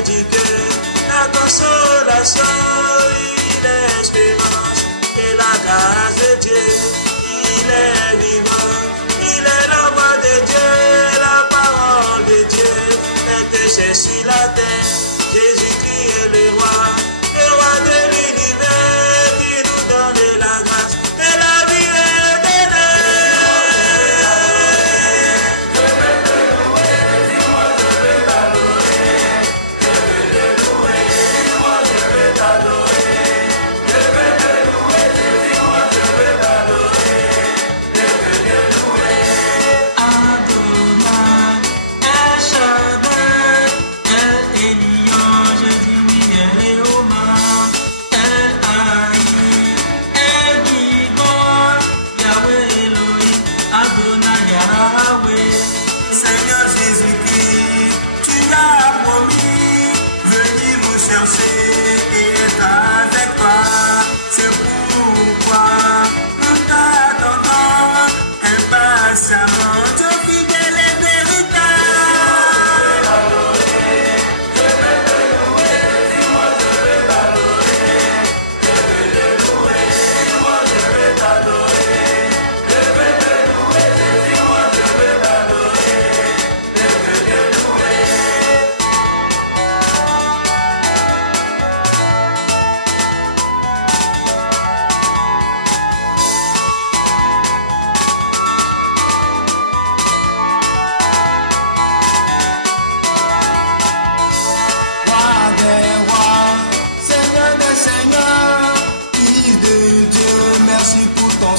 est dit que la consolation, il est l'espérance, et la grâce de Dieu, il est vivant, il est la voix de Dieu, la parole de Dieu, est péché sur la terre, Jésus qui est le roi de l'univers, qui nous donne la grâce et la vie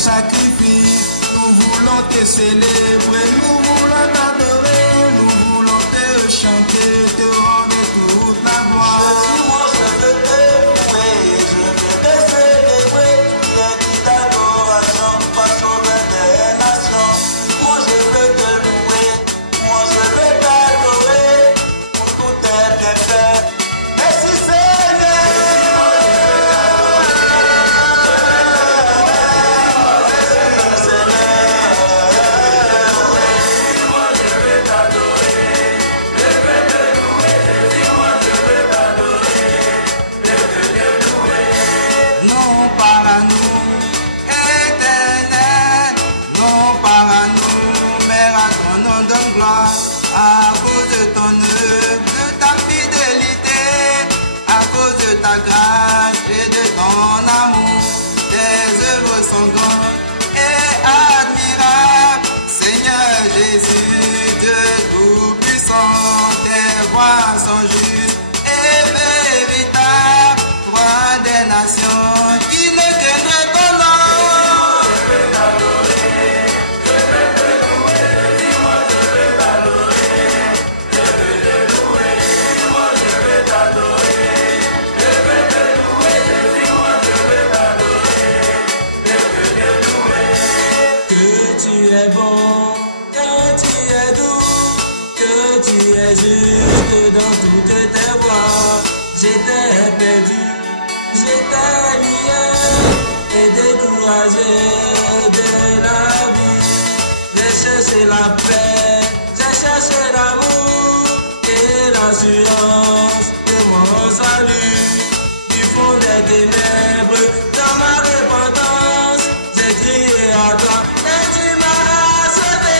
sacrifice, nous voulons te célébrer, nous voulons t'adorer, nous voulons te chanter, te rendre toute la gloire. Jésus, moi je veux te louer, je veux te célébrer, tu es dit d'adoration, pas sauveur des nations. Moi je veux te louer, moi je veux t'adorer, pour tous tes bienfaits. Merci Seigneur. À cause de ton œuvre, de ta fidélité, à cause de ta grâce et de ton amour, tes œuvres sont grandes et admirables. Seigneur Jésus, Dieu tout-puissant, tes voies sont justes et véritables, roi des nations qui ne craindrait ton nom. Juste dans toutes tes voies, j'étais perdu, j'étais lié et découragé de la vie. J'ai cherché la paix, j'ai cherché l'amour et l'assurance de mon salut. Du fond des ténèbres, dans ma repentance, j'ai crié à toi et tu m'as sauvé.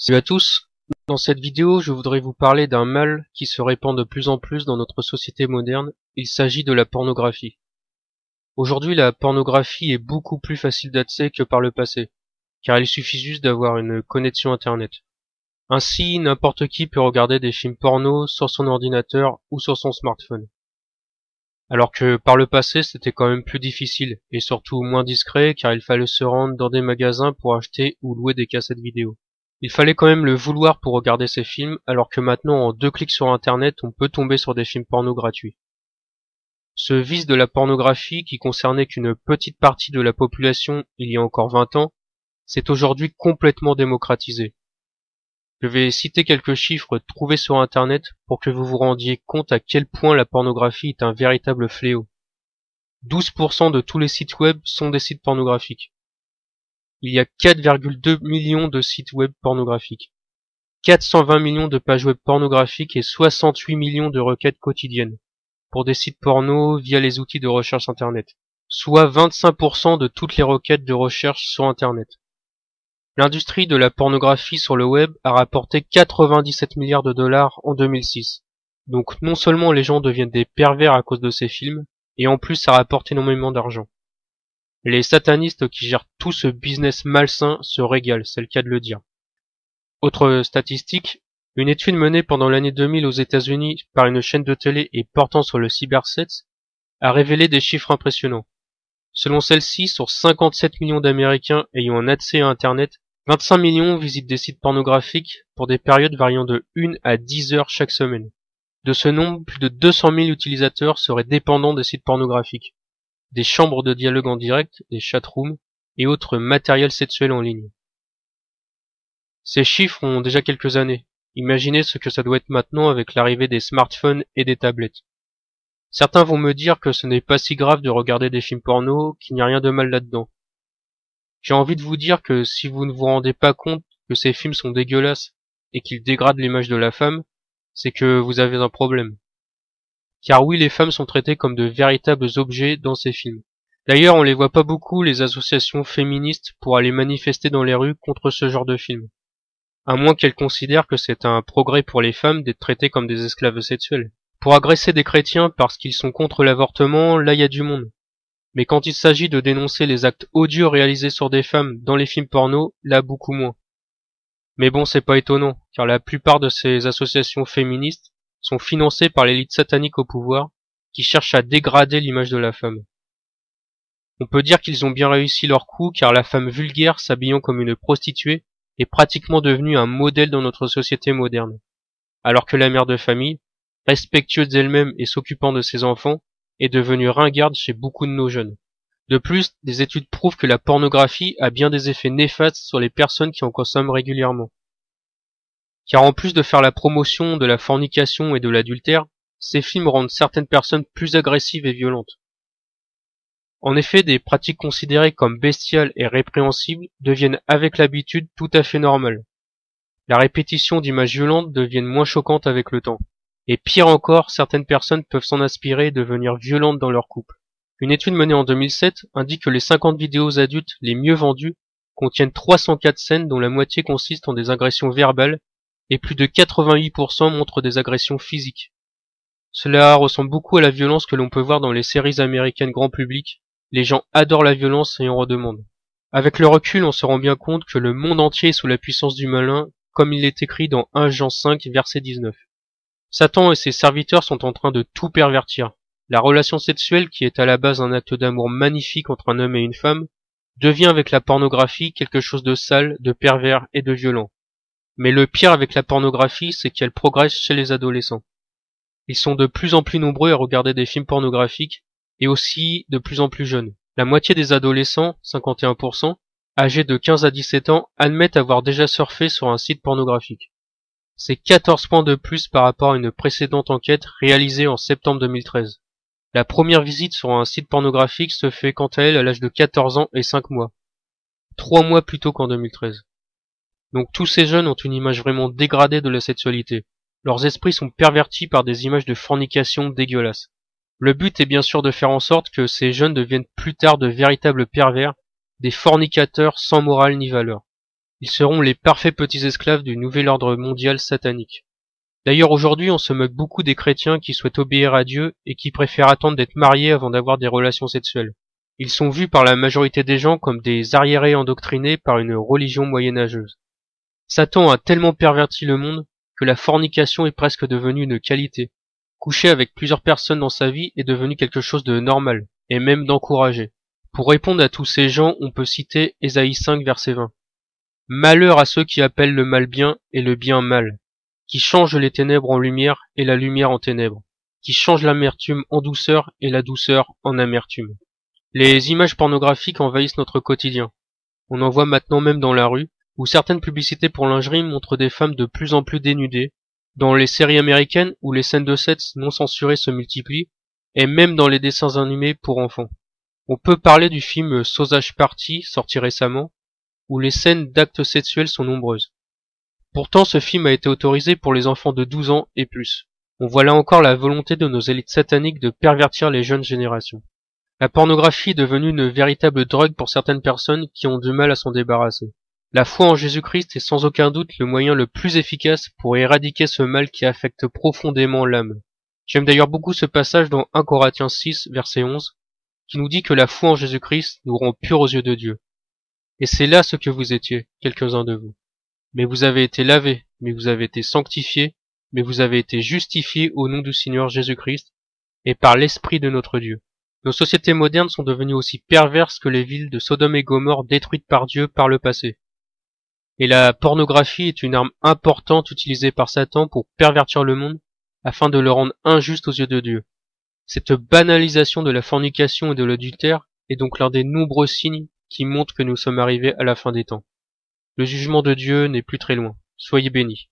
Salut à tous, dans cette vidéo je voudrais vous parler d'un mal qui se répand de plus en plus dans notre société moderne, il s'agit de la pornographie. Aujourd'hui la pornographie est beaucoup plus facile d'accès que par le passé, car il suffit juste d'avoir une connexion internet. Ainsi n'importe qui peut regarder des films porno sur son ordinateur ou sur son smartphone. Alors que par le passé c'était quand même plus difficile, et surtout moins discret car il fallait se rendre dans des magasins pour acheter ou louer des cassettes vidéo. Il fallait quand même le vouloir pour regarder ces films, alors que maintenant en 2 clics sur internet on peut tomber sur des films porno gratuits. Ce vice de la pornographie qui concernait qu'une petite partie de la population il y a encore 20 ans, s'est aujourd'hui complètement démocratisé. Je vais citer quelques chiffres trouvés sur internet pour que vous vous rendiez compte à quel point la pornographie est un véritable fléau. 12% de tous les sites web sont des sites pornographiques. Il y a 4,2 millions de sites web pornographiques, 420 millions de pages web pornographiques et 68 millions de requêtes quotidiennes pour des sites porno via les outils de recherche internet, soit 25% de toutes les requêtes de recherche sur internet. L'industrie de la pornographie sur le web a rapporté 97 milliards de dollars en 2006. Donc non seulement les gens deviennent des pervers à cause de ces films, et en plus ça rapporte énormément d'argent. Les satanistes qui gèrent tout ce business malsain se régalent, c'est le cas de le dire. Autre statistique, une étude menée pendant l'année 2000 aux États-Unis par une chaîne de télé et portant sur le cybersex a révélé des chiffres impressionnants. Selon celle-ci, sur 57 millions d'Américains ayant un accès à Internet, 25 millions visitent des sites pornographiques pour des périodes variant de 1 à 10 heures chaque semaine. De ce nombre, plus de 200 000 utilisateurs seraient dépendants des sites pornographiques, des chambres de dialogue en direct, des chatrooms et autres matériels sexuels en ligne. Ces chiffres ont déjà quelques années. Imaginez ce que ça doit être maintenant avec l'arrivée des smartphones et des tablettes. Certains vont me dire que ce n'est pas si grave de regarder des films porno, qu'il n'y a rien de mal là-dedans. J'ai envie de vous dire que si vous ne vous rendez pas compte que ces films sont dégueulasses et qu'ils dégradent l'image de la femme, c'est que vous avez un problème. Car oui, les femmes sont traitées comme de véritables objets dans ces films. D'ailleurs, on les voit pas beaucoup, les associations féministes, pour aller manifester dans les rues contre ce genre de films. À moins qu'elles considèrent que c'est un progrès pour les femmes d'être traitées comme des esclaves sexuels. Pour agresser des chrétiens parce qu'ils sont contre l'avortement, là il y a du monde. Mais quand il s'agit de dénoncer les actes odieux réalisés sur des femmes dans les films porno, là beaucoup moins. Mais bon, c'est pas étonnant, car la plupart de ces associations féministes sont financées par l'élite satanique au pouvoir, qui cherche à dégrader l'image de la femme. On peut dire qu'ils ont bien réussi leur coup, car la femme vulgaire s'habillant comme une prostituée est pratiquement devenue un modèle dans notre société moderne. Alors que la mère de famille, respectueuse d'elle-même et s'occupant de ses enfants, est devenue ringarde chez beaucoup de nos jeunes. De plus, des études prouvent que la pornographie a bien des effets néfastes sur les personnes qui en consomment régulièrement. Car en plus de faire la promotion de la fornication et de l'adultère, ces films rendent certaines personnes plus agressives et violentes. En effet, des pratiques considérées comme bestiales et répréhensibles deviennent avec l'habitude tout à fait normales. La répétition d'images violentes devient moins choquante avec le temps. Et pire encore, certaines personnes peuvent s'en inspirer et devenir violentes dans leur couple. Une étude menée en 2007 indique que les 50 vidéos adultes les mieux vendues contiennent 304 scènes dont la moitié consiste en des agressions verbales et plus de 88% montrent des agressions physiques. Cela ressemble beaucoup à la violence que l'on peut voir dans les séries américaines grand public. Les gens adorent la violence et en redemandent. Avec le recul, on se rend bien compte que le monde entier est sous la puissance du malin, comme il est écrit dans 1 Jean 5, verset 19. Satan et ses serviteurs sont en train de tout pervertir. La relation sexuelle, qui est à la base un acte d'amour magnifique entre un homme et une femme, devient avec la pornographie quelque chose de sale, de pervers et de violent. Mais le pire avec la pornographie, c'est qu'elle progresse chez les adolescents. Ils sont de plus en plus nombreux à regarder des films pornographiques, et aussi de plus en plus jeunes. La moitié des adolescents, 51%, âgés de 15 à 17 ans, admettent avoir déjà surfé sur un site pornographique. C'est 14 points de plus par rapport à une précédente enquête réalisée en septembre 2013. La première visite sur un site pornographique se fait quant à elle à l'âge de 14 ans et 5 mois. 3 mois plus tôt qu'en 2013. Donc tous ces jeunes ont une image vraiment dégradée de la sexualité. Leurs esprits sont pervertis par des images de fornication dégueulasses. Le but est bien sûr de faire en sorte que ces jeunes deviennent plus tard de véritables pervers, des fornicateurs sans morale ni valeur. Ils seront les parfaits petits esclaves du nouvel ordre mondial satanique. D'ailleurs aujourd'hui on se moque beaucoup des chrétiens qui souhaitent obéir à Dieu et qui préfèrent attendre d'être mariés avant d'avoir des relations sexuelles. Ils sont vus par la majorité des gens comme des arriérés endoctrinés par une religion moyenâgeuse. Satan a tellement perverti le monde que la fornication est presque devenue une qualité. Coucher avec plusieurs personnes dans sa vie est devenu quelque chose de normal, et même d'encouragé. Pour répondre à tous ces gens, on peut citer Ésaïe 5 verset 20. Malheur à ceux qui appellent le mal bien et le bien mal, qui changent les ténèbres en lumière et la lumière en ténèbres, qui changent l'amertume en douceur et la douceur en amertume. Les images pornographiques envahissent notre quotidien. On en voit maintenant même dans la rue, où certaines publicités pour lingerie montrent des femmes de plus en plus dénudées, dans les séries américaines où les scènes de sexe non censurées se multiplient, et même dans les dessins animés pour enfants. On peut parler du film Sausage Party, sorti récemment, où les scènes d'actes sexuels sont nombreuses. Pourtant, ce film a été autorisé pour les enfants de 12 ans et plus. On voit là encore la volonté de nos élites sataniques de pervertir les jeunes générations. La pornographie est devenue une véritable drogue pour certaines personnes qui ont du mal à s'en débarrasser. La foi en Jésus-Christ est sans aucun doute le moyen le plus efficace pour éradiquer ce mal qui affecte profondément l'âme. J'aime d'ailleurs beaucoup ce passage dans 1 Corinthiens 6, verset 11, qui nous dit que la foi en Jésus-Christ nous rend purs aux yeux de Dieu. Et c'est là ce que vous étiez, quelques-uns de vous. Mais vous avez été lavés, mais vous avez été sanctifiés, mais vous avez été justifiés au nom du Seigneur Jésus-Christ et par l'Esprit de notre Dieu. Nos sociétés modernes sont devenues aussi perverses que les villes de Sodome et Gomorrhe détruites par Dieu par le passé. Et la pornographie est une arme importante utilisée par Satan pour pervertir le monde afin de le rendre injuste aux yeux de Dieu. Cette banalisation de la fornication et de l'adultère est donc l'un des nombreux signes qui montrent que nous sommes arrivés à la fin des temps. Le jugement de Dieu n'est plus très loin. Soyez bénis.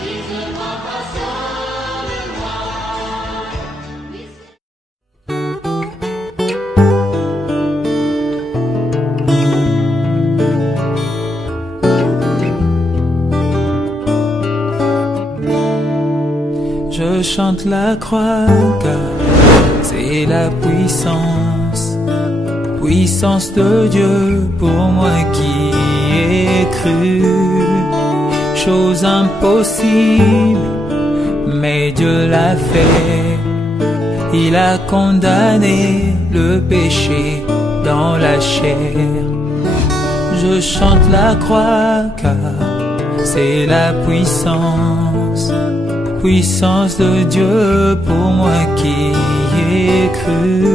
Lise-moi passer. chante la croix car c'est la puissance de Dieu pour moi qui ai cru. Chose impossible, mais Dieu l'a fait. Il a condamné le péché dans la chair. Je chante la croix car c'est la puissance de Dieu pour moi qui ai cru.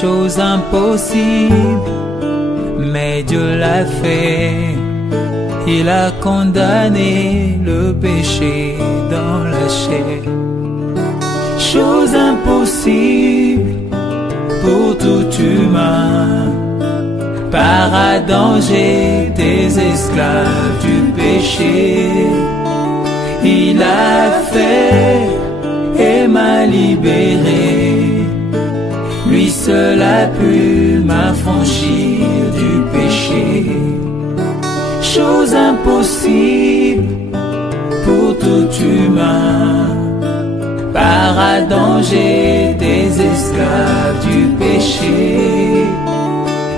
Chose impossible, mais Dieu l'a fait. Il a condamné le péché dans la chair. Chose impossible pour tout humain. Par Adam j'étais esclave du péché. Il a fait et m'a libéré. Lui seul a pu m'affranchir du péché. Chose impossible pour tout humain. Par Adam j'étais esclave du péché.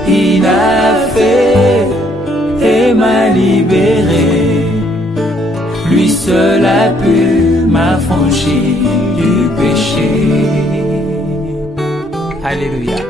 Il a fait et m'a libéré. Lui seul a pu m'affranchir du péché. Alléluia.